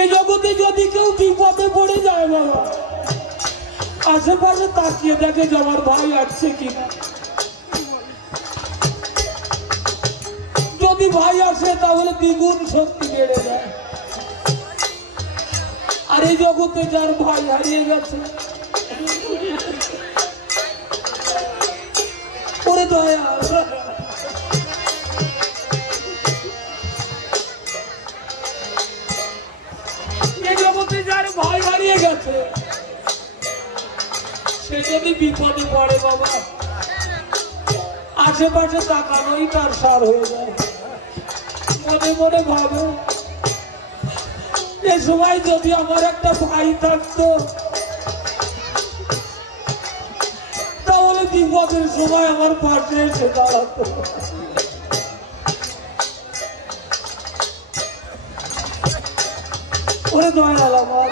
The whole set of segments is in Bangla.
এ জগতে যদি কেউ বিপদে পড়ে যায় বাবা, আশেপাশে তাকিয়ে দেখে যে আমার ভাই আসছে কিনা। যদি ভাই আসে তাহলে দ্বিগুণ শক্তি বেড়ে যায়। আর এই জগতে যার ভাই হারিয়ে গেছে, ওরে দয়া, এই জগতে যার ভাই হারিয়ে গেছে, সে যদি বিপদে পড়ে বাবা, আশেপাশে তাকানোই তার সার হয়ে যায়। মনে মনে ভাবে, এ সময় যদি আমার একটা ভাই থাকতো তাহলে বিপদের সময় আমার পাশে এসে দাঁড়াতো। ওরে দয়াল আমার,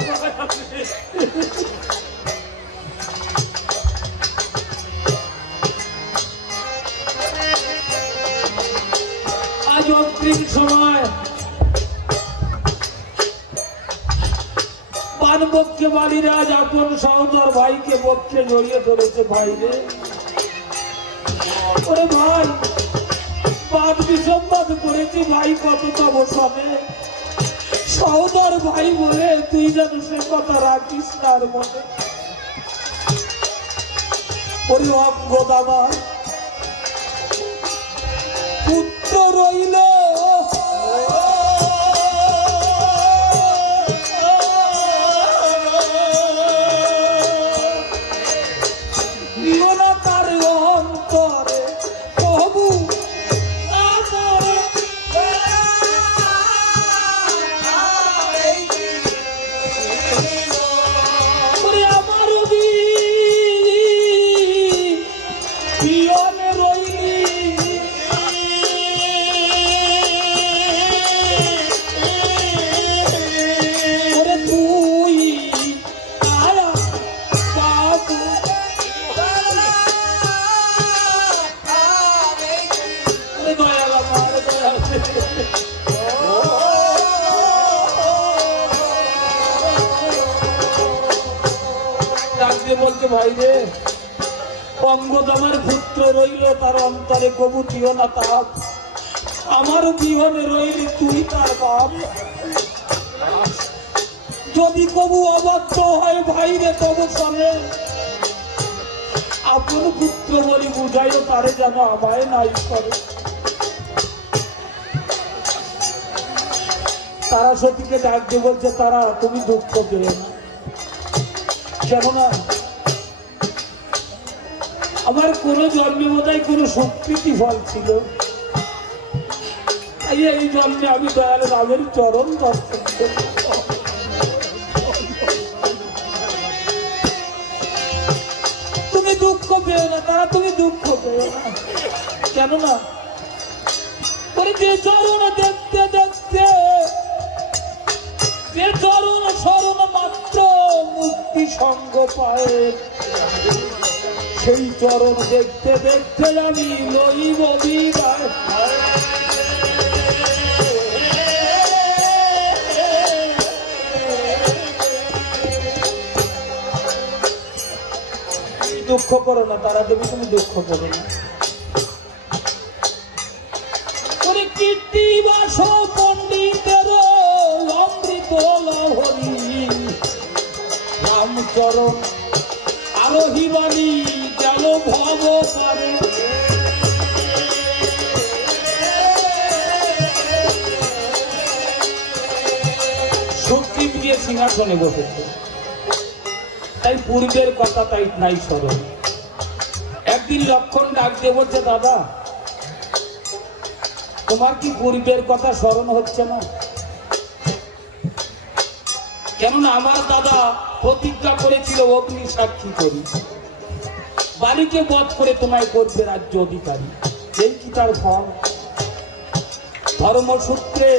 আজ অন্তিম সময় পান পক্ষে বাড়িরা আপন সহোদর ভাইকে পক্ষে জড়িয়ে ধরেছে। ভাই রে, ওরে ভাই, পান বিসম্বাদ করেছি ভাই কতটা বসাবে, সহোদর ভাই বলে তুই যেন সে কথা রাখিস তার মনে। ওরে অঙ্গদ আমার পুত্র রইল, বলছে ভাই রে, অঙ্গদ আমার পুত্র রইল, তার অন্তরে কবু দিও না তাপ, আমার বিহনে রইলি তুই তার বাপ। যদি কবু অবাধ্য হয় ভাই রে তবু শোনে, আপন পুত্র বলি বুঝাইও তারে যেন আমায় নাই করে। তারা সতীকে ডাক দিয়ে বলছে, তারা তুমি দুঃখ পেও না, কেননা আমার কোন জন্মে বোধহয় কোন শক্তিটি ফল ছিল, এই জন্মে আমি দয়াল রামের চরণ দর্শন করি। তুমি দুঃখ পেও না, তারা তুমি দুঃখ পেও না, কেননা যে চরণ দেখতে দেখতে, যে চরণ স্মরণ মাত্র মুক্তি সঙ্গ পায়, সেই চরণ দেখতে দেখতে আমি লইব বিদায়। দুঃখ করো না তারা দেবী, তুমি দুঃখ করো না। কীর্তিবাস পণ্ডিতের অমৃত লহরী, রামচরণ আরোহী বাণী গেল ভব পারে। সুগ্রীব গিয়ে সিংহাসনে বসেছে, তাই পূর্বের কথা তাই নাই স্মরণ। একদিন লক্ষণ ডাক দিয়ে বলছে, দাদা তোমার কি পূর্বের কথা স্মরণ হচ্ছে না? কেননা আমার দাদা প্রতিজ্ঞা করেছিল অগ্নি সাক্ষী করি, বালিকে বধ করে তোমায় করবে রাজ্য অধিকারী। এই কি তার ফল? ধর্মসূত্রে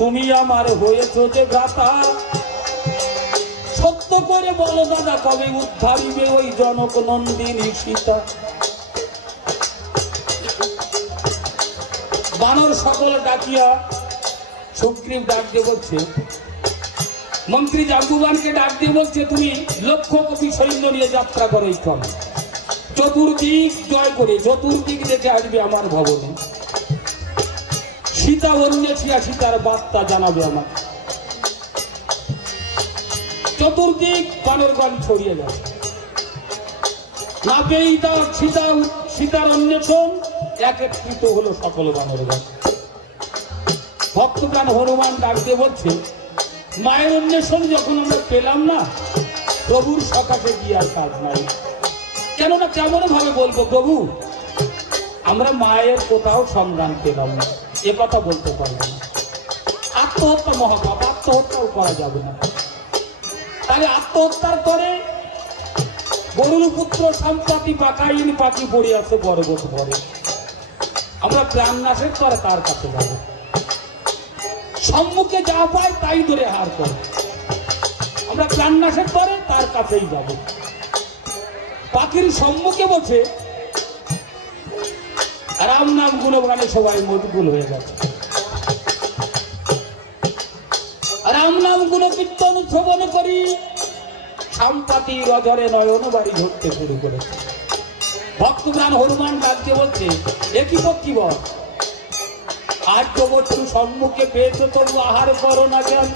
তুমি আমার হয়েছ যে ভ্রাতা, সত্য করে বলো দাদা কবে উদ্ধারিবে ওই জনক নন্দিনী সীতা। বানর সকল ডাকিয়া সুগ্রীব ডাক দিয়ে বলছে, মন্ত্রী জাম্বুবানকে ডাক দিয়ে বলছে, তুমি লক্ষ কোটি সৈন্য নিয়ে যাত্রা করো চল, চতুর্দিক জয় করে চতুর্দিক দেখে আসবে আমার ভবনে। সীতা অন্বেষিয়া সীতার বার্তা জানাবে আমার। চতুর্দিক বানরগণ ছড়িয়ে যাবে। না পেয়েই তার সীতার অন্বেষণ একত্রিত হলো সকল বানরগণ। ভক্তপ্রাণ হনুমান ডাক দিয়ে বলছে, মায়ের অন্বেষণ যখন আমরা পেলাম না, প্রভুর সকাশে গিয়ে আর কাজ নাই। কেননা কেমন ভাবে বলবো, প্রভু আমরা মায়ের কোথাও সন্ধান পেলাম না, এ কথা বলতে পারবো না। আত্মহত্যা মহাপাপ, আত্মহত্যাও করা যাবে না। তাহলে আত্মহত্যার পরে গরুর পুত্র সম্পাতি পাকাইন পাখি পড়ে আছে পর্বত পরে, আমরা প্রাণ নাশের পরে তার কাছে যাবো। সম্মুখে যা পায় তাই ধরে হার করে, আমরা প্রাণ নাশের পরে তার কাছেই যাব। পাখির সম্মুখে বসে রাম নাম গুণগানে সবাই মজগুল হয়ে গেছে। রাম নাম গুণ কীর্তন শ্রবণ করি সম্পাতি রজরে নয়ন বাড়ি ধরতে শুরু করেছে। ভক্তপ্রাণ হনুমান ডাকতে বলছে, একই পক্ষী বল, আজ তো বস্তু সম্মুখে পেয়েছো তবু আহার করো না কেন?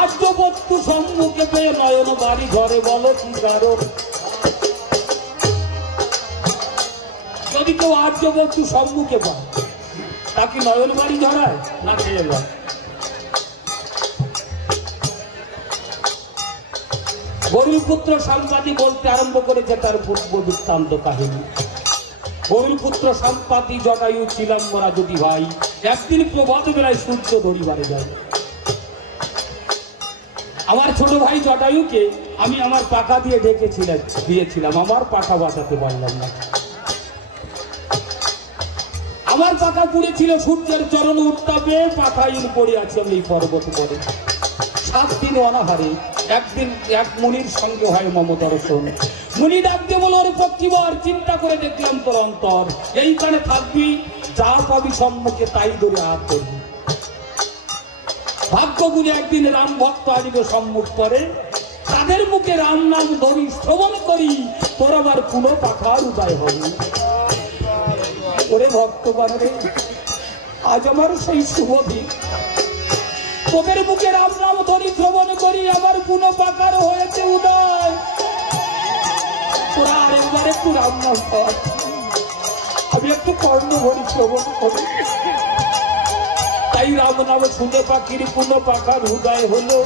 আজ তো বস্তু সম্মুখে পেয়ে নয়ন বাড়ি ঘরে বলো কি কারণ? যদি কেউ আর্য বস্তু সম্মুখে পায়, তা কি নয়ন বাড়ি ধরায় না খেয়ে যায়? গরুর পুত্র সম্পাতি বলতে আরম্ভ করেছে তার পূর্ব বৃত্তান্ত কাহিনী। গরুর পুত্র সম্পাতি জটায়ু ছিলাম মোরা যদি ভাই, একদিন প্রভাত বেলায় সূর্য ধরিবারে যায়। আমার ছোট ভাই জটায়ুকে আমি আমার পাকা দিয়ে দিয়েছিলাম, আমার পাকা বাঁচাতে পারলাম না। আমার পাকা পুড়েছিল সূর্যের চরণ উত্তাপে, পাখাইন পড়ে আছে আমি পর্বত পরে। 7 দিন অনাহারে একদিন এক মুনির সঙ্গে হয় মম দর্শন। মুনি ডাকতে বলো, ওর পক্ষীবর চিন্তা করে দেখলাম তোর অন্তর, এইখানে থাকবি, যা পাবি সম্মুখে তাই ধরে হাত করবি। ভাগ্য গুণে একদিন রাম ভক্ত আসবে সম্মুখ করে, তাদের মুখে রাম নাম ধরি শ্রবণ করি, তোর আবার পুনঃ পাখার উদয় হবে। ওরে ভক্তগণ রে, আজ আমার সেই শুভ দিন, তোদের মুখে রাম নাম ধরি শ্রবণ করি, আমার পুনঃ পাখার হয়েছে উদয়। তোরা আরেকবার একটু রাম নাম কর, আমি একটু কর্ণ ভরি শ্রবণ করি। তাই রাম নাম শুনে পাখির পুনঃ পাখার উদয় হলো।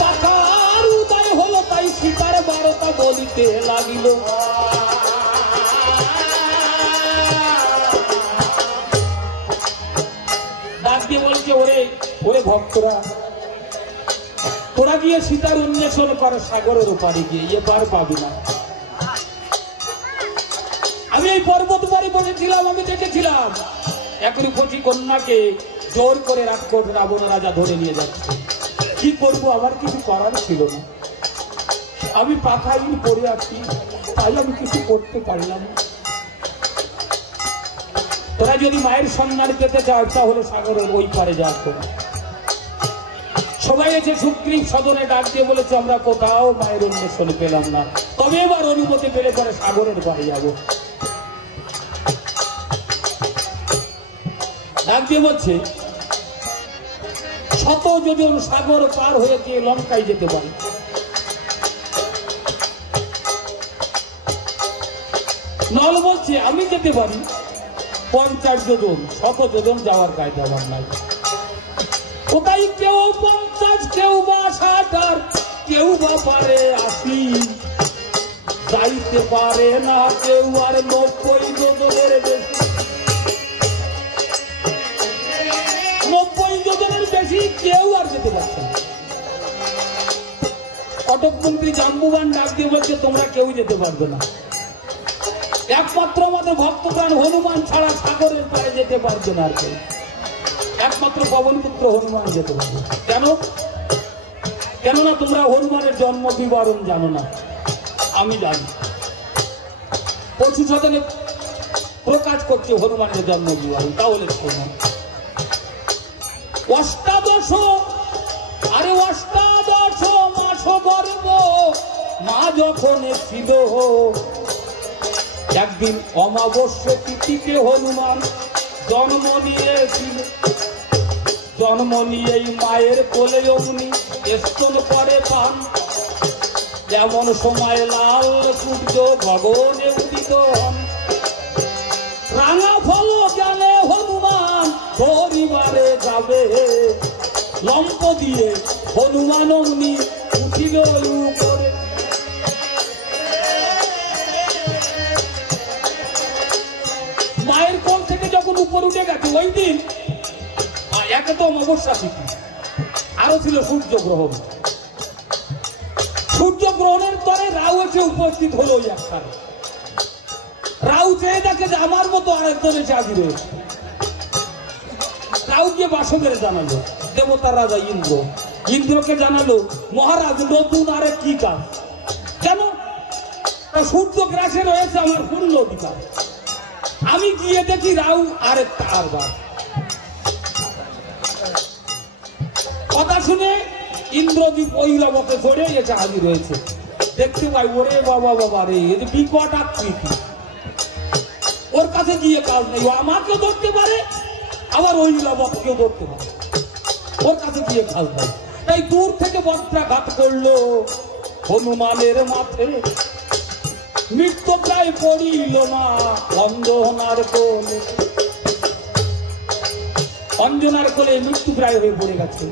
পাখার উদয় হলো, তাই সীতার বারতা বলিতে লাগিল। ডাক দিয়ে বলছে, ওরে ভক্তরা, তোরা গিয়ে সীতার অন্বেষণ করে সাগরের ওপারে গিয়ে, এবার পাবি না। আমি এই পর্বত বাড়ি বসেছিলাম, আমি দেখেছিলাম একটি কচি কন্যাকে জোর করে রাক্ষস রাবণ রাজা ধরে নিয়ে যাচ্ছে। কি করব, আমার কিছু করার ছিল না। আমি পাখাইন পড়ে আছি, তাই আমি কিছু করতে পারলাম না। তোরা যদি মায়ের সন্ধান পেতে চাও, তাহলে সাগরের ওই পারে যা করে। সবাই এসে সুগ্রীব সদনে ডাক দিয়ে বলেছে, আমরা কোথাও মায়ের অন্বেষণ পেলাম না, তবে এবার অনুমতি পেলে পরে সাগরের পারে যাবো। ডাক দিয়ে বলছে, 100 যোজন সাগর পার হয়ে গিয়ে লঙ্কায় যেতে পারে। নল বলছে, আমি যেতে পারি 50 যোজন, 100 যোজন যাওয়ার কায়দা আমার নাই। কোথায় কেউ 50, কেউ বা 60, আর কেউ বা পারে 80, যাইতে পারে না কেউ আর 90 যোজনের বেশি। 90 যোজনের বেশি কেউ আর যেতে পারছে না। কটক মন্ত্রী জাম্বুবান ডাক দিয়ে বলছে, তোমরা কেউ যেতে পারবে না, একমাত্র আমাদের ভক্তপ্রাণ হনুমান ছাড়া সাগরের পারে যেতে পারবে না। আর কেউ, একমাত্র পবনপুত্র হনুমান যেতে পারবে। কেননা তোমরা হনুমানের জন্ম বিবরণ জানো না, আমি জানি। প্রকাশ করছে হনুমানের জন্ম বিবরণ। তাহলে শোনো, অষ্টাদশ মাস গর্ভ মা যখন ছিল, একদিন অমাবস্যা তিথিতে হনুমান জন্ম নিয়েছিল। জন্ম নিয়েই মায়ের কোলে অগ্নি স্তন করে পান। যেমন সময় লাল সূর্য গগনে উদিত হন, রাঙা ফল জানে হনুমান পরিবারে যাবে। লম্প দিয়ে হনুমান অগ্নি উঠিল উপরে। মায়ের কোল থেকে যখন উপর উঠে গেছে, ওই দিন একে তো অমাবস্যা তিথি, আরো ছিল সূর্যগ্রহণ। সূর্যগ্রহণের তরে রাউ এসে উপস্থিত হলো ওই একসাথে। রাউ চেয়ে দেখে যে আমার মতো আরেকজন এসে হাজির হয়েছে। রাউ গিয়ে বাসকের জানালো, দেবতার রাজা ইন্দ্র, ইন্দ্রকে জানালো, মহারাজ নতুন আরেক কি কাজ? কেন? সূর্য গ্রাসে রয়েছে আমার পূর্ণ অধিকার। আমি গিয়ে দেখি রাউ আরেকটা আরবার। কথা শুনে ইন্দ্রদীপ ঐরাবতে চড়ে এসে হাজির হয়েছে। দেখতে পাই, ওরে বাবা বাবা রে, এ তো বিকট আকৃতি। ওর কাছে গিয়ে কাজ নেই, ও আমাকেও ধরতে পারে, আবার ঐরাবতকেও ধরতে পারে। ওর কাছে গিয়ে কাজ নেই। তাই দূর থেকে বজ্রাঘাত করলো হনুমানের মাঠে। মৃত্যু প্রায় পড়িল না অঞ্জনার কোলে। অঞ্জনার কোলে মৃত্যু প্রায় হয়ে পড়ে গেছে।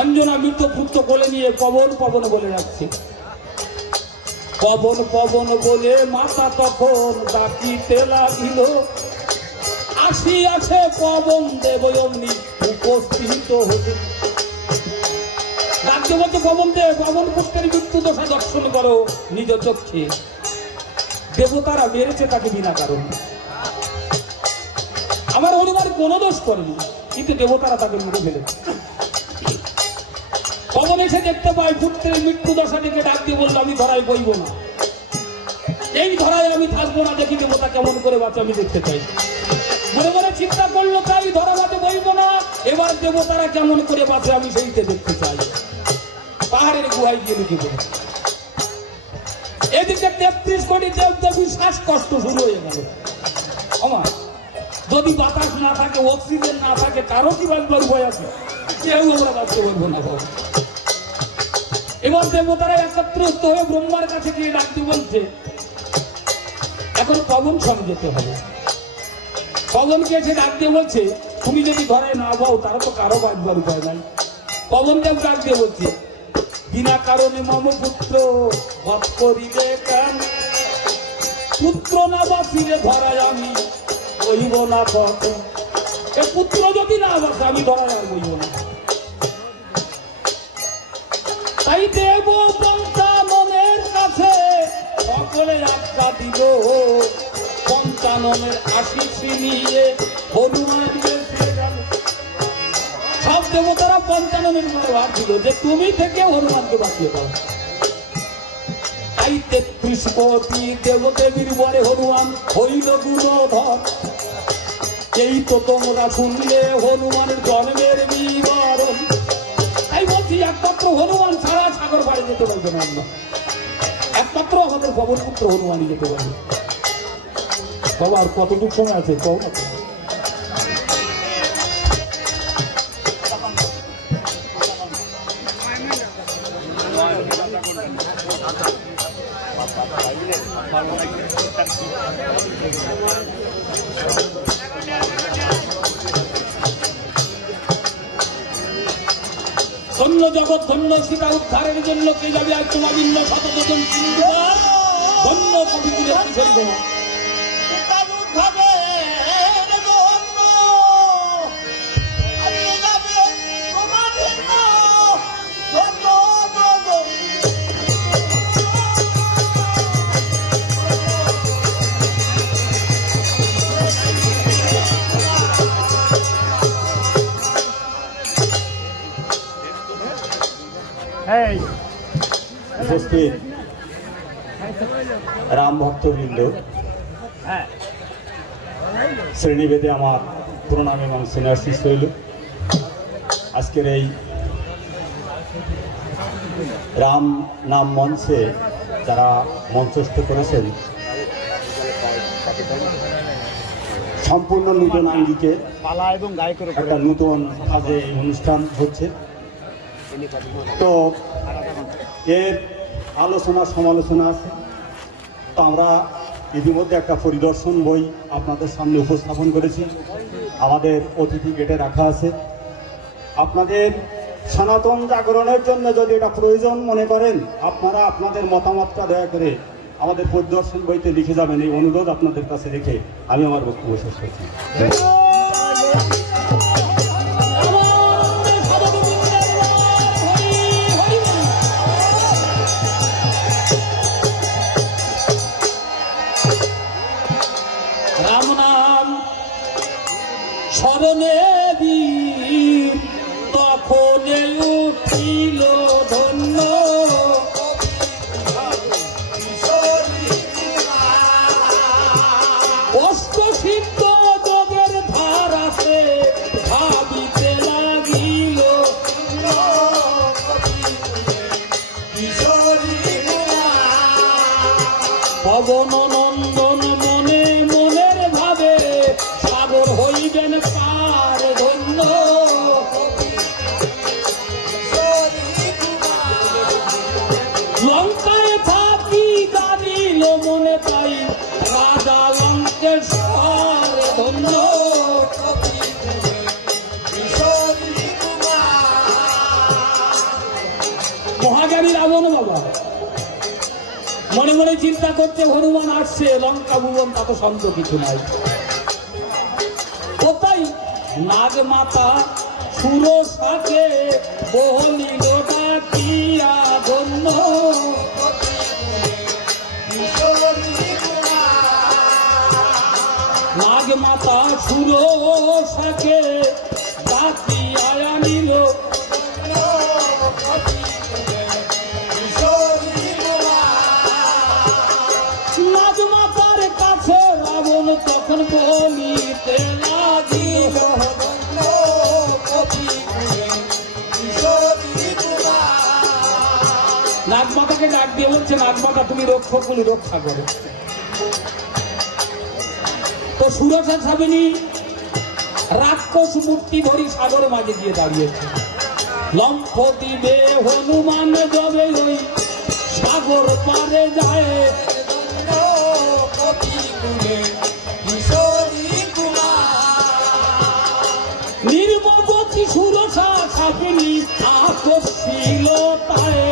অঞ্জনা মৃত পুত্র কোলে নিয়ে পবন পবন বলে যাচ্ছে। পবন পবন বলে মাতা তখন ডাকিতে লাগিল, আসি আছে পবন দেব অমনি উপস্থিত হতে। রাজ্য বলছে, পবন দেব, পবন পুত্রের মৃত্যু দশা দর্শন করো নিজ চক্ষে। দেবতারা মেরেছে তাকে বিনা কারণ। আমার হনুমান কোনো দোষ করেনি, কিন্তু দেবতারা তাকে মেরে ফেলেছে। পবন এসে দেখতে পাই পুত্রের মৃত্যু দশা থেকে ডাক দিয়ে বললো, আমি ধরায় বইব না, এই ধরায় আমি থাকবো না। দেখি দেবতা কেমন করে বাঁচে আমি দেখতে চাই। মনে মনে চিন্তা করলো, তাই ধরা বাঁচে বইব না, এবার দেবতারা কেমন করে বাঁচে আমি সেইতে দেখতে চাই। পাহাড়ের গুহায় গিয়ে লুকিয়ে পড়ে। এদিকে 33 কোটি দেবদেবীর শ্বাসকষ্ট শুরু হয়ে গেল। আমার যদি বাতাস না থাকে, অক্সিজেন না থাকে, কারো কি বাঁচবার ভয় আছে? কেউ আমরা বাঁচতে পারবো না। এবার দেবতারা একত্রিত হয়ে ব্রহ্মার কাছে গিয়ে ডাকতে বলছে, এখন পবন সঙ্গে যেতে হবে। পবনকে এসে ডাক দিয়ে বলছে, তুমি যদি ঘরে না পাও তারা তো কারো বাঁচবার উপায় নাই। পবনদেব ডাক দিয়ে বলছে, বিনা কারণে মম পুত্র বধ করিবে কেন? পুত্র না বাঁচিলে ধরায় আমি বইব না পথে। এ পুত্র যদি না বাঁচে আমি ধরায় আর বইব না। তাই দেব পঞ্চাননের কাছে সকলে আজ্ঞা দিল, পঞ্চাননের আশিস নিয়ে হনুমান ফিরে গেল। সব দেবতারা পঞ্চাননের মনে ভাবছিল যে তুমি থেকে হনুমানকে বাঁচিয়ে দাও। তাই 33 কোটি দেবদেবীর বরে হনুমান হইল গুণধর। এই তো তোমরা শুনলে হনুমানের জন্মের বিবরণ। তাই বলছি, একমাত্র হনুমান ছাড়া সাগর পাড়ে যেতে পারবে না আমরা। একমাত্র আমাদের পবন পুত্র হনুমানই যেতে পারবে। বাবা আর কতটুকু সময় আছে কও না? ধন্য জগৎ ধন্য সীতা উদ্ধারের জন্য কে যাবে আর তোমার ভিন্ন শতজন সিন্ধুবার ধন্য কবিগুলের কিশোরী তোমার Hey! Just রাম ভক্তবৃন্দ, শ্রেণীভেদে আমার প্রণাম এবং স্নেহাশিস রইল। আজকের এই রাম নাম মঞ্চে যারা মঞ্চস্থ করেছেন, সম্পূর্ণ নূতন আঙ্গিকে পালা এবং গায়কের উপরে একটা নূতন কাজে এই অনুষ্ঠান হচ্ছে। তো এর আলোচনা সমালোচনা আছে। তো আমরা ইতিমধ্যে একটা পরিদর্শন বই আপনাদের সামনে উপস্থাপন করেছি, আমাদের অতিথি গেটে রাখা আছে। আপনাদের সনাতন জাগরণের জন্য যদি এটা প্রয়োজন মনে করেন, আপনারা আপনাদের মতামতটা দয়া করে আমাদের পরিদর্শন বইতে লিখে যাবেন, এই অনুরোধ আপনাদের কাছে রেখে আমি আমার বক্তব্য শেষ করছি। রাম নাম স্মরণে বীর তখনে উঠিল ধন্য, অষ্ট সিদ্ধ যোগের ধারাতে ভাবিতে লাগিল, পবন নন্দন মনে মনের ভাবে সাগর হইবেন পার ধন্য, লঙ্কায় ফাঁকি দাঁড়িল মনে তাই রাজা লঙ্কেশ্বর ধন্য, মহাজ্ঞানী রাবণ বাবা মনে মনে চিন্তা করতে হনুমান আসছে, লঙ্কা ভুবন তা তো সন্দেহ কিছু নাই। কোথায় নাগ মাতা সুরসাকে বলিল ডাকিয়া ধন্য, নাগ মাতা সুরসাকে ডাকিয়া আনিল, নাগমাতার কাছে রাবণ তখন বলিতে লাগিল, নাগমাতাকে ডাক দিয়ে বলছে, নাগমাতা তুমি রক্ষকুল রক্ষা করো। তো সুরসা সাবিনী রাক্ষস মূর্তি ধরি সাগর মাঝে গিয়ে দাঁড়িয়েছে, লম্ফ দিবে হনুমান যবে ওই সাগর পারে যায়, নির্মবতী সুরসা সাপিনী আকর্ষিল তারে,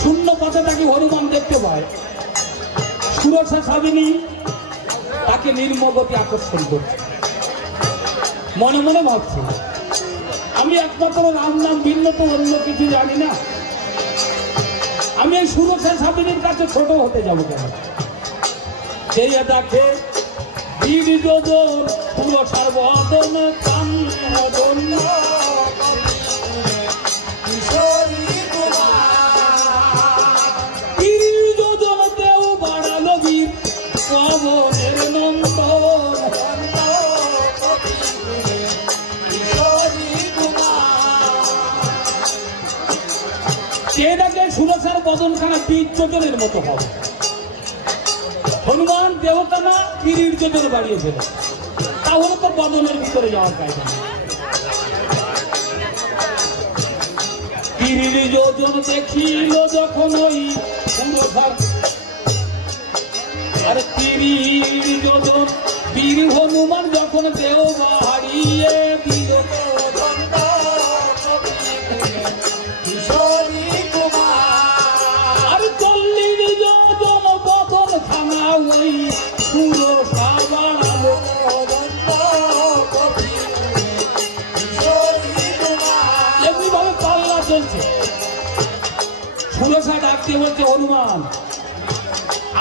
শূন্য পথে তাকে হনুমান দেখতে পায়, সুরসা সাপিনী তাকে নির্মবতী আকর্ষণ করছে, মনে মনে ভাবছে আমি একমাত্র রাম নাম ভিন্ন তো অন্য কিছু জানি না, আমি এই সুরসা সাবিনীর কাছে ছোট হতে যাব কেন? সেই দেখে বীর যোজন সুরসার বদন কান্দন, বীর যোজন দেও বাড়ালো বীর পবনের নন্দন, সে দেখে সুরসার বদনখানা বীর যোজনের মতো হবে, হনুমান দেবতানা বীর যোজন বাড়িয়ে ফেলে, তাহলে তো বদনের ভিতরে যাওয়ার কায়দা নেই। বীর যোজন দেখিল যখন ওই সুরসার, আর বীর যোজন বীর হনুমান যখন দেহ বাড়িয়ে দিল, আর 40 যোজন বদন খানা ওই সুরসা বাড়ালো, এমনিভাবে পাল্লা চলছে। সুরসা ডাকতে বলছে, হনুমান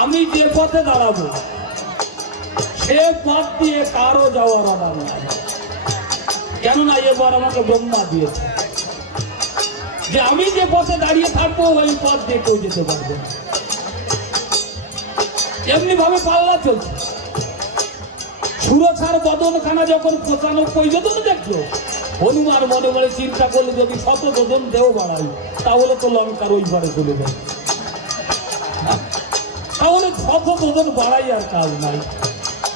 আমি যে পথে দাঁড়াবো সে পথ দিয়ে কারো যাওয়ার অভাব নাই, কেননা এবার আমাকে ব্রহ্মা দিয়েছে, যে আমি যে পথে দাঁড়িয়ে থাকবো ওই পথ দিয়ে কেউ যেতে পারবে না। এমনি ভাবে পাল্লা চলছে। সুরছার বদনখানা যখন 95 যোজন দেখলো, হনুমান মনে মনে চিন্তা করলে যদি 100 যোজন দেও বাড়াই তাহলে তো লঙ্কার ওই পারে চলে যায়, তাহলে 100 যোজন বাড়াই আর কাজ নাই।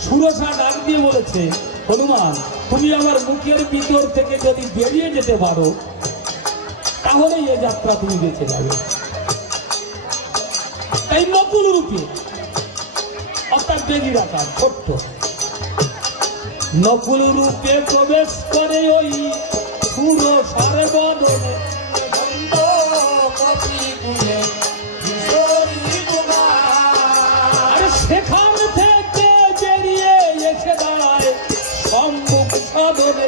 সুরছা ডাক দিয়ে বলেছে, হনুমান তুমি আমার মুখের ভিতর থেকে যদি বেরিয়ে যেতে পারো তাহলে এই যাত্রা তুমি বেঁচে যাবে। তাই নকুল রূপে অর্থাৎ বেরির আকার ছোট্ট নকুল রূপে প্রবেশ করে ওই সুরসার বদনে, আর সেখান থেকে বেরিয়ে এসে দাঁড়ায় সম্মুখ সাধনে।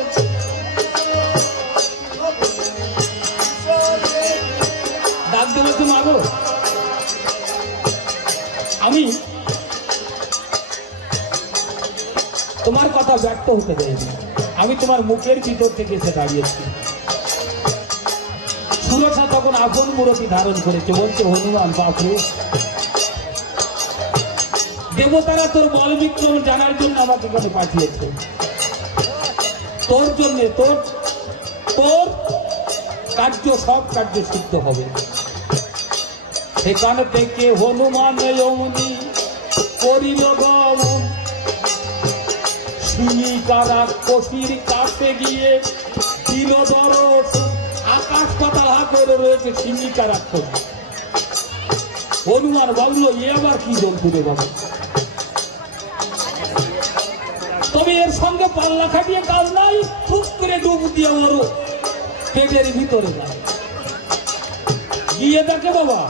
ডাক দেবে তুমি আগো, আমি তোমার কথা ব্যক্ত হতে দেয়নি, আমি তোমার মুখের ভিতর থেকে এসে দাঁড়িয়েছি। সুরছা তখন আপন মূরতি ধারণ করেছে, বলছে হনুমান বাপরে, দেবতারা তোর বল বিক্রম জানার জন্য আমাকে এখানে পাঠিয়েছে, তোর জন্য তোর তোর কার্য সব কার্য সিদ্ধ হবে। সেখান থেকে হনুমান অমনি করিল গমন, শিকারা কষির কাছে গিয়ে দিল দর্শন। আকাশ পাতাল হাত ধরে রয়েছে শিকারা কষি। হনুমান ভাবল এ আবার কি জন্তু রে বাবা, তবে এর সঙ্গে পাল্লা খাটিয়ে কাজ নাই, খুব করে ডুব দিয়ে ওর পেটের ভিতরে যায়। গিয়ে দেখে বাবা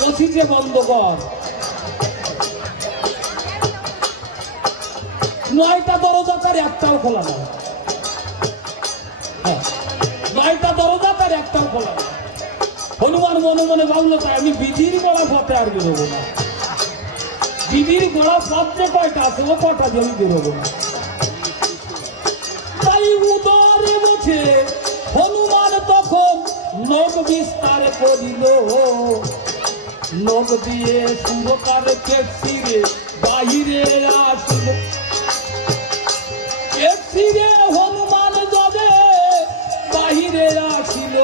কষিছে বন্ধ কর, 9টা দরজা তার একটাও খোলা না। হ্যাঁ, 9টা দরজা তার একটাও খোলা না। হনুমান মনে মনে ভাবলো তাই আমি বিধির গোড়া পথে আর বেরোবো না, বিধির গোড়া পথ যে কয়টা আছে ও কটা দিয়ে আমি বেরোবো না। তাই উদরে বসে হনুমান তখন নখ বিস্তার করিল, নখ দিয়ে সুরকার পেছিরে বাহিরে আসিল। পেছিরে হনুমান যাবে বাহিরে আসিল,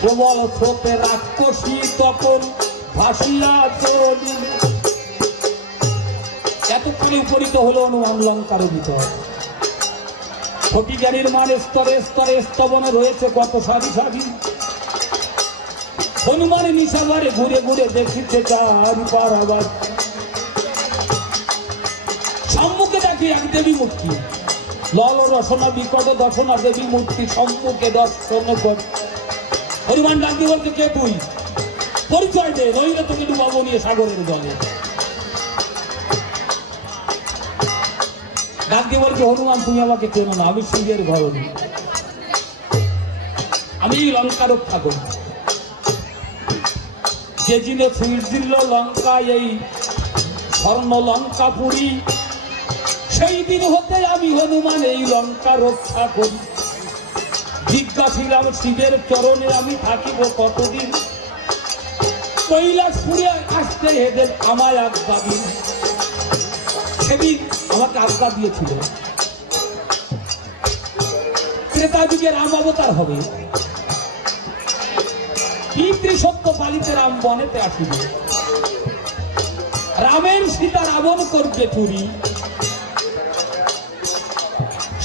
প্রবল স্রোতে রাক্ষসী তখন ভাসিয়া চলিল। এতক্ষণে উপনীত হলো হনুমান লঙ্কার ভিতর। ফটিকারির মান স্তরে স্তরে স্তবনে রয়েছে কত সারি সারি। হনুমান নিশাবারে ঘুরে ঘুরে দেখিতে চারি পারাবার। সম্মুখে দেখি এক দেবী মূর্তি, লল রসনা বিকট দর্শনা দেবী মূর্তি সম্মুখে দর্শন কর। হনুমান ডাকি বলছে কে তুই, পরিচয় দে, নইলে তোকে ডুবাবো নিয়ে সাগরের জলে। ডাক দিয়ে বলছে হনুমান তুমি আমাকে চেনো না, আমি সিংহের ঘরণী, আমি লঙ্কা রক্ষা করি। যে দিনে ছিঁড়ছিল লঙ্কা এই স্বর্ণ লঙ্কাপুরী, সেই দিন হতে আমি হনুমান এই লঙ্কা রক্ষা করি। জিজ্ঞাসিলাম শিবের চরণে আমি থাকিব কতদিন, কৈলাসপুরে আসতে হেদের আমায় আজ্ঞা দিন। সেদিন আমাকে আজ্ঞা দিয়েছিল ত্রেতা যুগে রাম অবতার হবে, পিতৃসত্য পালিতে রাম বনেতে আসিবে, রামের সীতা রাবণ করবে চুরি,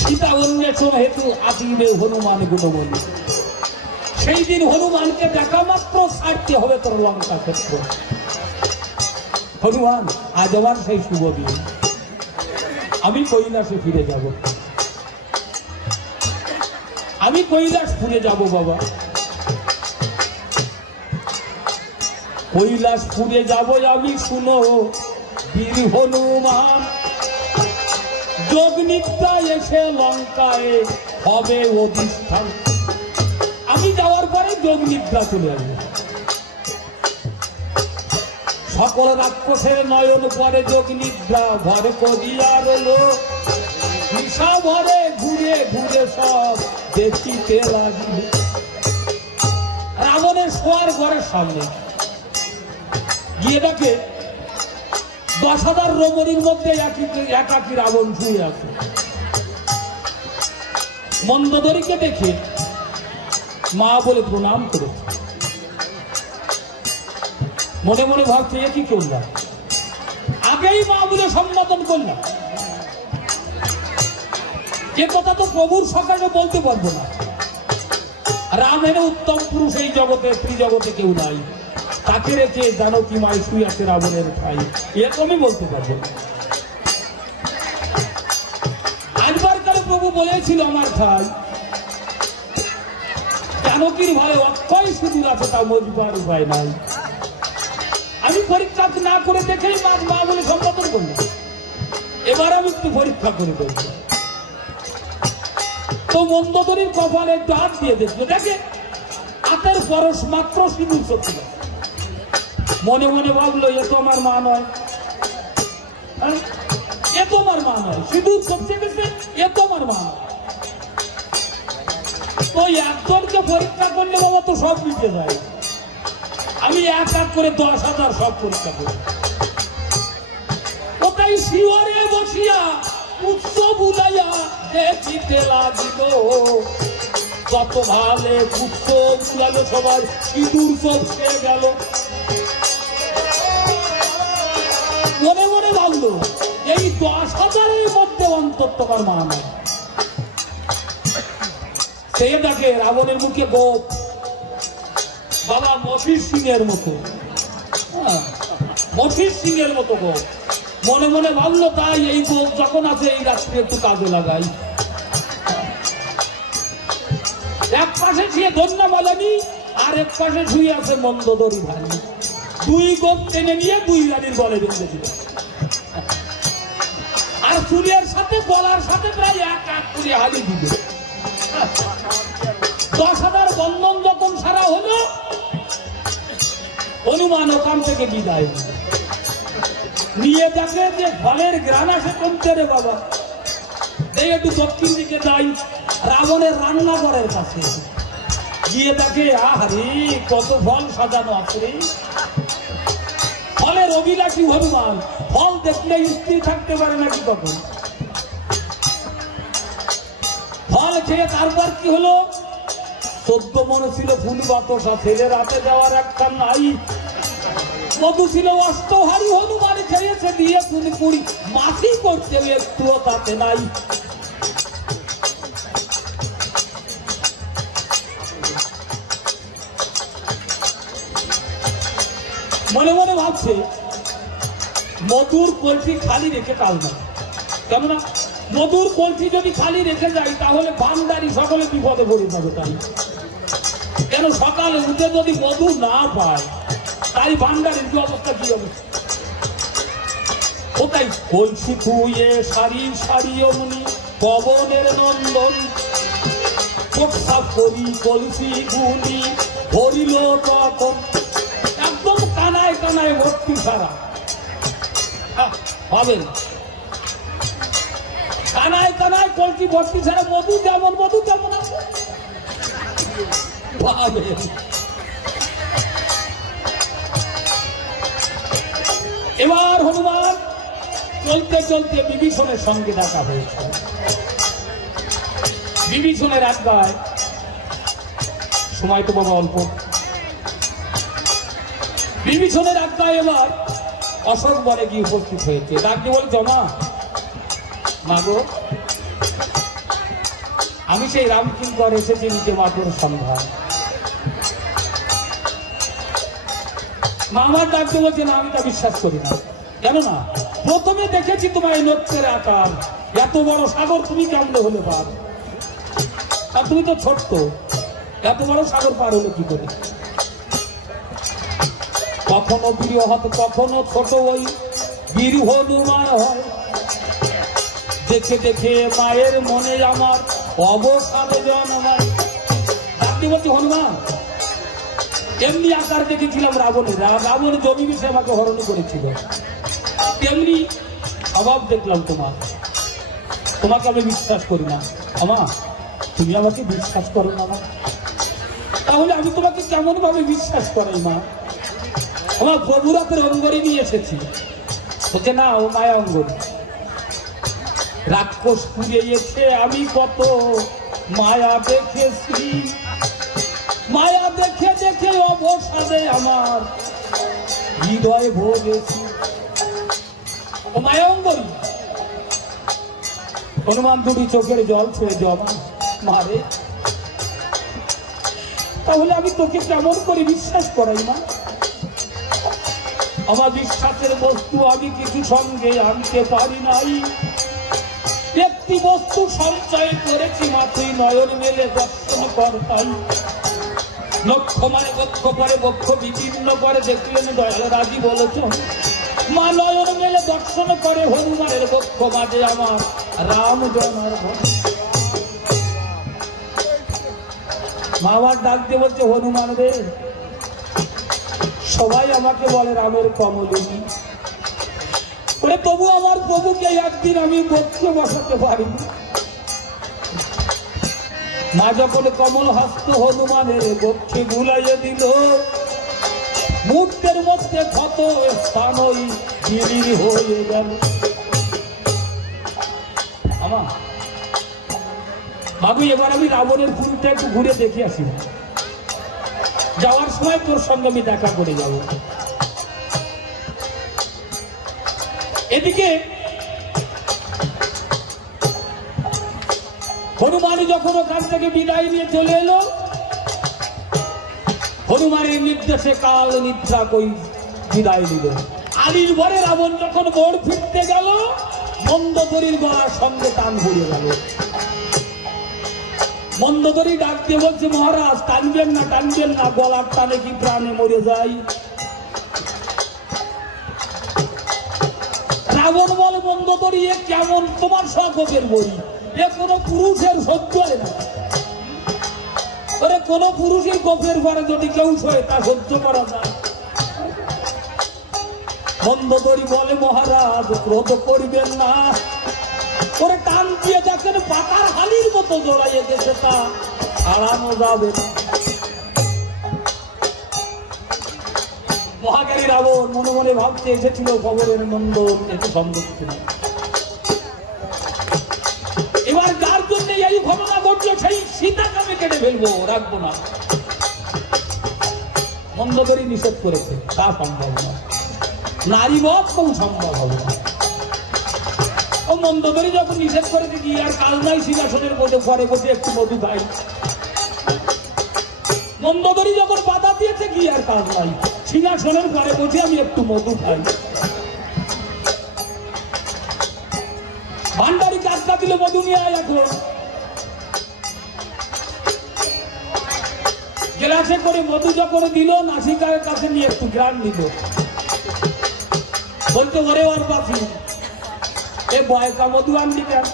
সীতা অন্বেষণ হেতু আসিবে হনুমান গুণবলী। সেই দিন হনুমানকে দেখা মাত্র ছাড়তে হবে তোর লঙ্কা ক্ষেত্র। হনুমান আজ আমার সেই শুভ দিন, আমি কৈলাসে ফিরে যাব, আমি কৈলাসপুরে যাব বাবা, কৈলাসপুরে যাব আমি। শুনো বীর হনুমান, যোগনিদ্রা এসে লঙ্কায় হবে অধিষ্ঠান। আমি যাওয়ার পরে যোগনিদ্রা চলে আসবে, সকল রাক্ষসের নয়ন পরে যোগনিদ্রা ভর করিয়া রইল। নিশা ভরে ঘুরে ঘুরে সব দেখিতে লাগিল। রাবণের শোয়ার ঘরের সামনে গিয়ে দেখে 10,000 রমণীর মধ্যে একাকী রাবণ শুয়ে আছে। মন্দোদরীকে দেখে মা বলে প্রণাম করেছে। মনে মনে ভাবছে এ কি করলাম, আগেই মা বলে সম্বোধন করলাম, যে কথা তো প্রভুর সকালে বলতে পারবো না। রামের উত্তম পুরুষ এই জগতে ত্রিজগতে কেউ নাই, তাকে রেখে জানকী মাই শুয়ে আছে রাবণের ঠাই, এরকমই বলতে পারবো না। আজবার কালে প্রভু বলেছিল আমার ঠাই জানকীর ভাই অক্ষয় সুদূর আছে, তা মজবার উপায় নাই। আমি পরীক্ষা না করে দেখেই মা বলে সম্বোধন করলাম, এবার আমি একটু পরীক্ষা করে বলছি। তো মন্দোদরীর কপালে একটু হাত দিয়ে দেখলো, দেখে হাতের পরশ মাত্র সিঁদুর ছিল। মনে মনে ভাবলো এ তো আমার মা নয়, এ তো আমার মা নয়, সিঁদুর সবচেয়ে গেছে, এ তো আমার মা নয়। তো একজনকে পরীক্ষা করলে বাবা তো সব মিটে যায়, আমি এক এক করে 10,000 সব পরীক্ষা করি। ওটাই শিওরে বসিয়া উচ্চ বুলাইয়া দেখিতে লাগিল, কত ভালে উচ্চ বুলালো, সবার সিঁদুর চলছে গেল। মনে মনে ভাবলো এই 10,000-এর মধ্যে অন্তত তোমার মা নাই। সে দেখে রাবণের মুখে গোপ, বাবা মশির সিংহের মতো, মশির সিংহের মতো গোপ। মনে মনে ভাবলো তাই এই গোপ যখন আছে এই রাত্রে একটু কাজে লাগাই। এক পাশে শুয়ে ধন্যবাদানি, আর এক পাশে শুয়ে আছে মন্দোদরী ভাই। 2 গোপ টেনে নিয়ে 2 রানীর গলে বেঁধে দিল, আর চুলের সাথে গলার সাথে প্রায় এক এক করে হালি দিল। 10,000 বন্ধন যখন সারা হলো, হনুমান ওখান থেকে বিদায় নিয়ে দেখে যে ফলের গ্রান আসে কমতে রে বাবা, এই একটু দক্ষিণ দিকে যাই, রাবণের রান্নাঘরের কাছে গিয়ে দেখে আহারে কত ফল সাজানো আছে রে। ফলের অভিলাষী হনুমান, ফল দেখলে স্থির থাকতে পারে নাকি তখন। ফল খেয়ে তারপর কি হলো, 14 মনে ছিল ফুল বাতাসা, ছেলের হাতে যাওয়ার একটা নাই। মধু ছিল অষ্টহারি, হনুমান খেয়েছে দিয়ে ফুল পুরি, মাছি করছে একটুও তাতে নাই। মনে মনে ভাবছে মধুর কলসি খালি রেখে কাল না, কেননা মধুর কলসি যদি খালি রেখে যাই তাহলে ভান্ডারি সকলে বিপদে পড়ে যাবে। তাই কেন সকালে উঠে যদি মধু না পায়, তাই ভান্ডারির কি অবস্থা কি হবে। ওটাই কলসি ধুয়ে সারি সারি অমনি পবনের নন্দন, প্রস্তাব করি কলসি গুলি ভরিল তখন, একদম কানায় কানায় ভর্তি সারা। ভাবেন কানায় কানায় কলসি ভর্তি সারা, মধু যেমন মধু তেমন আছে। ভাবেন এবার হনুমান চলতে চলতে বিভীষণের সঙ্গে দেখা হয়েছে। বিভীষণের আজ্ঞায়, সময় তো বাবা অল্প, বিভীষণের আজ্ঞায় এবার অশোক বনে গিয়ে উপস্থিত হয়েছে। ডাকতে বলছে মা গো, আমি সেই রামকিঙ্কর এসেছি নিতে মাতর সন্ধান। মা আমার ডাকতে বলছে না, আমি তা বিশ্বাস করি না। কেন না, প্রথমে দেখেছি তোমার এই নক্ষের আকার, এত বড় সাগর তুমি কেমন হলে পার, আর তুমি তো ছোট্ট, এত বড় সাগর পার হলো কি করে। কখনো বীরহত কখনো ছোট ওই বীর হনুমান হয়, দেখে দেখে মায়ের মনে আমার অবসাদে জন্মায়। আপনি বলছি হনুমান, এমনি আকার দেখেছিলাম রাবণের, রাবণ জমি বিষয়ে আমাকে হরণ করেছিল, তেমনি স্বভাব দেখলাম তোমার, তোমাকে আমি বিশ্বাস করি না। আমা তুমি আমাকে বিশ্বাস করো না মা? তাহলে আমি তোমাকে কেমন ভাবে বিশ্বাস করাই মা? আমার প্রভুরাতের অঙ্গরি নিয়ে এসেছি, বলছে না ও মায়া অঙ্গরি। রাক্ষস পুড়িয়েছে আমি কত মায়া দেখেছি, মায়া দেখে দেখে অবসাদে আমার হৃদয়ে ভোগেছি। ও মায়া অঙ্গরি, হনুমান দুটি চোখের জল ছুঁয়ে জমা মারে, তাহলে আমি তোকে কেমন করে বিশ্বাস করাই মা? আমার বিশ্বাসের বস্তু আমি কিছু সঙ্গে আনতে পারি নাই, একটি বস্তু সঞ্চয় করেছি মা, তুই নয়ন মেলে দর্শন কর তাই। নক্ষ মানে বক্ষ পরে বক্ষ বিচ্ছিন্ন করে দেখলেন দয়াল রাজি বলেছ মা, নয়ন মেলে দর্শন করে হনুমানের বক্ষ মাঝে আমার রাম জনার্দন। মা আমার ডাক দিয়ে বলছে হনুমান রে, সবাই আমাকে বলে রামের কমলিনী, ওরে তবু আমার প্রভুকে একদিন আমি বক্ষে বসাতে পারিনি। মা যখন কমল হস্ত হনুমানের বক্ষে গুলাইয়ে দিল, মুহূর্তের মধ্যে ক্ষত স্থানই বিলীন হয়ে গেল। আমার বাবু এবার আমি রাবণের পুরীটা একটু ঘুরে দেখে আসি, যাওয়ার সময় তোর সঙ্গে আমি দেখা করে যাব। এদিকে হনুমানই যখন ওখান থেকে বিদায় নিয়ে চলে এলো, হনুমানের নির্দেশে কাল নিদ্রা কই বিদায় নিল। আলির ভরে রাবণ যখন মোড় ফিরতে গেল, মন্দোদরীর গলার সঙ্গে টান ঘুরে গেল। মন্দোদরী ডাক দিয়ে বলছে মহারাজ টানবেন না, টানবেন না, গলার টানে কি প্রাণে মরে যাই। রাবণ বলে মন্দোদরী এ কেমন তোমার সকলের বই, এ কোনো পুরুষের সহ্য হয় না। ওরে কোনো পুরুষের গোপের পরে যদি কেউ শোয় তা সহ্য করা যায়। মন্দোদরী বলে মহারাজ ক্রোধ করিবেন না, ওরে টান দিয়ে দেখেন পাতার হালির মতো জড়াইয়ে গেছে, তা ছাড়ানো যাবে না। মহাকালী রাবণ মনে মনে ভাবতে এসেছিল খবরের মন্দ এতে সন্দেহ ছিল। এবার যার জন্য এই ঘটনা ঘটলো সেই সীতাকে আমি কেটে ফেলবো, রাখবো না। মন্দোদরী নিষেধ করেছে, তা সম্ভব না, নারী বধ কেউ সম্ভব হবে না। ও মন্দোদরী যখন নিষেধ করেছে কি আর কাল নাই, সিংহাসনের মধ্যে ঘরে বসে একটু মধু খাই। মন্দোদরী যখন বাধা দিয়েছে কি আর কাজ নাই, সিংহাসনের ঘরে বসে আমি একটু মধু খাই। ভান্ডারি কাজটা দিলে মধু নিয়ে আয়, এখন গ্লাসে করে মধু যখন দিল, নাসিকার কাছে নিয়ে একটু গ্রান দিল, বলতে ওরে ওর বাপি এ বয়কা মধু আনলি কেন,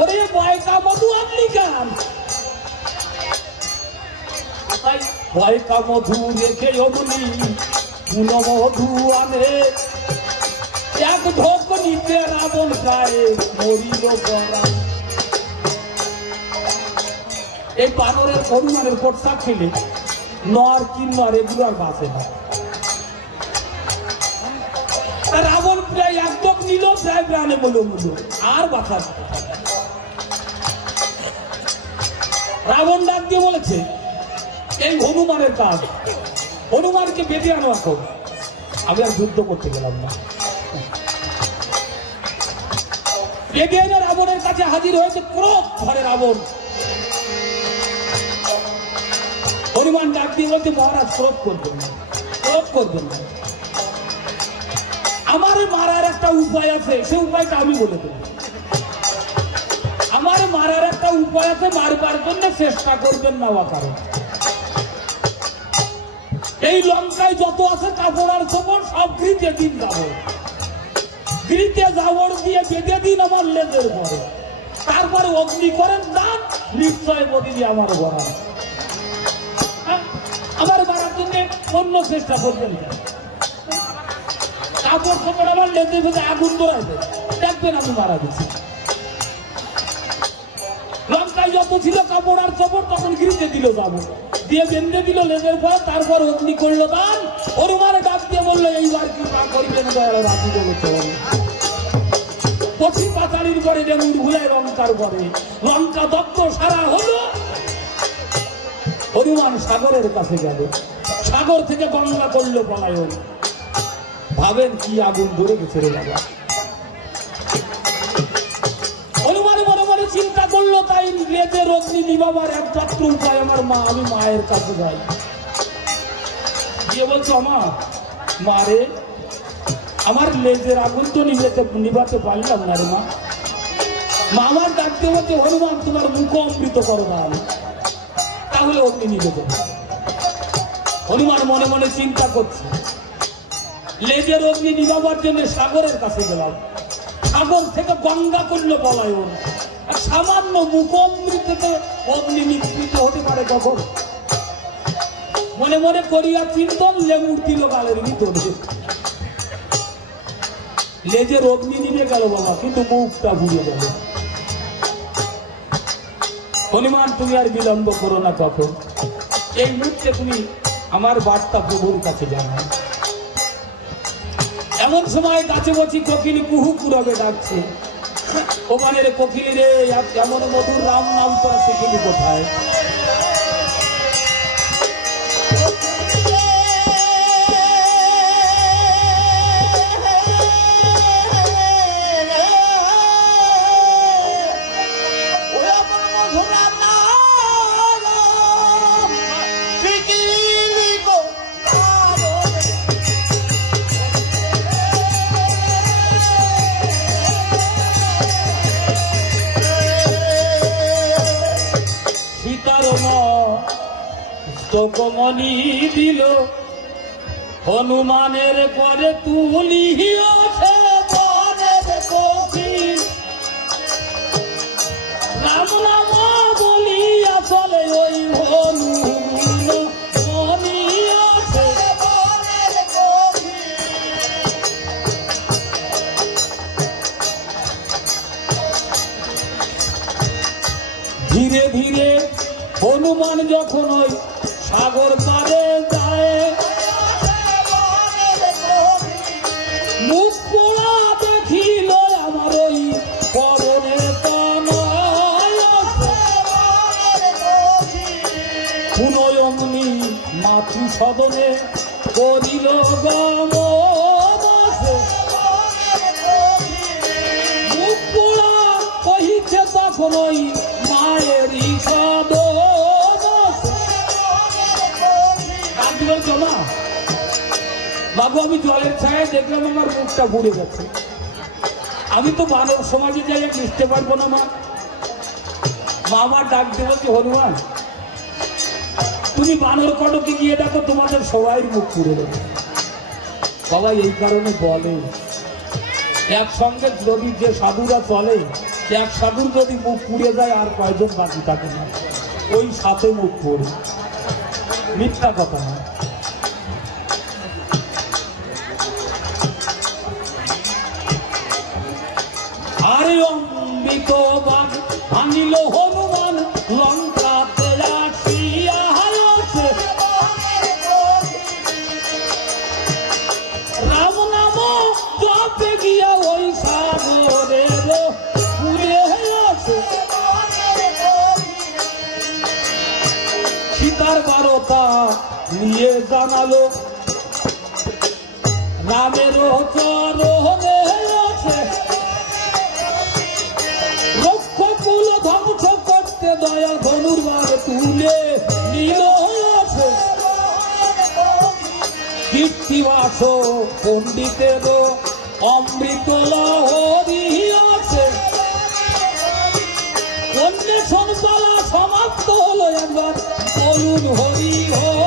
ওরে বয়কা মধু আনলি কেন? বয়কা মধু রেখে অমনি গুণ মধু আনে, এক ঢোক নিতে রাবণ প্রায় মরিল পরা। এই বানরের হনুমানের প্রস্তাব ছেলে নর কিন্নর এগুলো আর বাঁচে না। রাবণ প্রায় এক ঢোক নিল, প্রায় প্রাণে বলে মূল্য আর বাঁচার। রাবণ ডাক দিয়ে বলেছে এই হনুমানের কাজ, হনুমানকে বেঁধে আনো, এখন আমি আর যুদ্ধ করতে গেলাম না। বেঁধে এনে রাবণের কাছে হাজির হয়েছে ক্রোধ ধরে রাবণ। হনুমান ডাক দিয়ে বলছে মহারাজ ক্রোধ করবেন না, ক্রোধ করবেন না, আমার মারার একটা উপায় আছে, সে উপায়টা আমি বলে দেব। আমার মারার একটা উপায় আছে, মারবার জন্য চেষ্টা করবেন না। কারণ এই লঙ্কায় যত আছে কাপড় আর চোপড় সব গৃহতে দিন যাবো, গৃহতে যাবড় দিয়ে বেঁধে দিন আমার লেজের পরে, তারপরে অগ্নি করেন দান, নিশ্চয় বদিলে আমার গড়া। আমার মারার জন্য অন্য চেষ্টা করবেন, কাপড় চোপড় আমার লেজে বেঁধে আগুন ধরাইবে, দেখবেন আমি মারা গেছি। ছিল কাপড় আর চপড়, তখন ঘিরিতে দিল যাবো, দিয়ে বেঁধে দিল লেজের পর, তারপর অগ্নি করলো দান। হনুমান ডাক দিয়ে বললো, এইবার কি না করিবেন দয়াল, রাজি বলে চল। কচি পাতালির পরে যেমন ভুলে লঙ্কার পরে, লঙ্কা দগ্ধ সারা হলো। হনুমান সাগরের কাছে গেল, সাগর থেকে গঙ্গা করলো পলায়ন। ভাবেন কি আগুন ধরে গেছে রে বাবা। হনুমান মনে মনে চিন্তা করলো, তাই লেজের অগ্নি নিবাবার একমাত্র উপায় আমার মা, আমি মায়ের কাছে যাই। গিয়ে বলছো, মা রে, আমার লেজের আগুন তো নিভাতে পারলাম না রে মা। মা আমার ডাকতে বলছে, হনুমান তোমার মুখ অমৃত করো না, তাহলে অগ্নি নিবে দেবে। হনুমান মনে মনে চিন্তা করছে, লেজের অগ্নি নিভাবার জন্য সাগরের কাছে গেলাম, সাগর থেকে গঙ্গা করলো পলায়ন। সামান্য মুখ অমৃততে অগ্নি নিষ্কৃত হতে পারে কখন? মনে মনে করিয়া চিন্তন, লেবুর দিল গালের ভিতরে। লেজের অগ্নি নিভে গেল বাবা, কিন্তু মুখটা ভুলে গেল। হনুমান তুমি আর বিলম্ব করো না, তখন এই মুহূর্তে তুমি আমার বার্তা প্রভুর কাছে জানাও। এমন সময় কাছে বসি কোকিল কুহু কুরবে ডাকছে, ওখানে রে কোকিল রে, এমন মধুর রাম নাম তোরা শিখিনি কোথায়? কমনি দিল হনুমানের পরে তুলিয়াছে বনের কোকিল, রাম নাম বলিয়া চলে ওই হনুমানিয়াছে বনের কোকিল। ধীরে ধীরে হনুমান যখন ওই সাগর পারে যায়, মুখ পোড়া দেখিল আমার ওই পবনে পুনয়মনি মাতৃ সদনে করিল গম। মুখ পোড়া কহিছে তখন ওই মায়েরই সদন। বাবু আমি জলের ছায় দেখলাম আমার মুখটা ঘুরে গেছে, আমি তো মানব সমাজে যাই মিশতে পারবো না। মা আমার ডাক দেবো কি, হনুমান তুমি বানর কটকে গিয়ে দেখো, তোমাদের সবাই মুখ ঘুরে দেবে। সবাই এই কারণে বলে, একসঙ্গে যদি যে সাধুরা চলে, এক সাধুর যদি মুখ পুড়ে যায় আর কয়জন বাকি থাকে না, ওই সাথে মুখ পড়ে। মিথ্যা কথা না। আরে অমৃত বাগ ভাঙিল হনুমান লঙ্কাতে আসিয়া, রাম নাম জপে গিয়া ওই সাগরের পুরে আছে। সীতার বারতা নিয়ে জানালো, রামের চরণে আছে। রক্ষকুল ধ্বংস করতে দয়া ধনুর্বার তুলে নিল আছে। কীর্তিবাস পণ্ডিতের অমৃত লহরী আছে। অন্বেষণ পালা সমাপ্ত হলো, একবার বলুন হরি হরি।